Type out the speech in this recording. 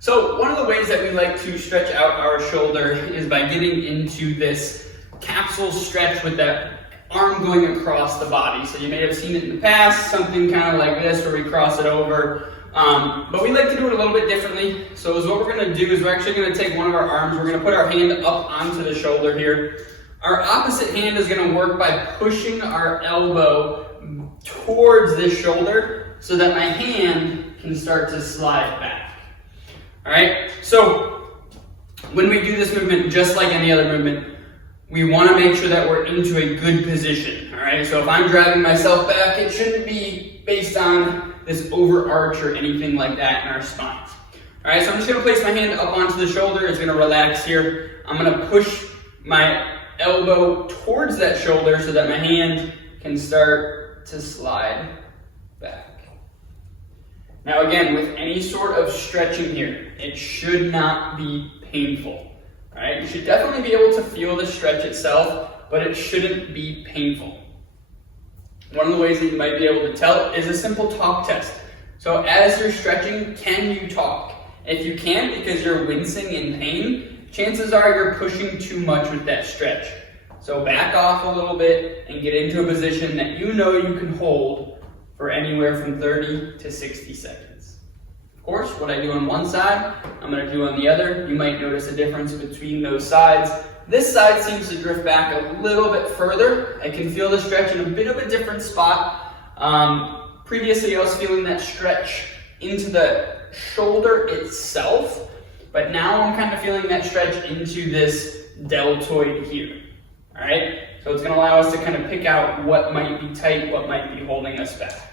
So one of the ways that we like to stretch out our shoulder is by getting into this capsule stretch with that arm going across the body. So you may have seen it in the past, something kind of like this where we cross it over. But we like to do it a little bit differently. So what we're going to do is we're actually going to take one of our arms, we're going to put our hand up onto the shoulder here. Our opposite hand is going to work by pushing our elbow towards this shoulder so that my hand can start to slide back. All right, so when we do this movement, just like any other movement, we want to make sure that we're into a good position. All right, so if I'm driving myself back, it shouldn't be based on this overarch or anything like that in our spines. All right, so I'm just going to place my hand up onto the shoulder. It's going to relax here. I'm going to push my elbow towards that shoulder so that my hand can start to slide back. Now again, with any sort of stretching here, it should not be painful. All right, you should definitely be able to feel the stretch itself, but it shouldn't be painful. One of the ways that you might be able to tell is a simple talk test. So as you're stretching, can you talk? If you can't because you're wincing in pain, chances are you're pushing too much with that stretch. So back off a little bit and get into a position that you know you can hold for anywhere from 30 to 60 seconds. Of course, what I do on one side, I'm going to do on the other. You might notice a difference between those sides. This side seems to drift back a little bit further. I can feel the stretch in a bit of a different spot. Previously, I was feeling that stretch into the shoulder itself, but now I'm kind of feeling that stretch into this deltoid here. All right, so it's going to allow us to kind of pick out what might be tight, what might be holding us back.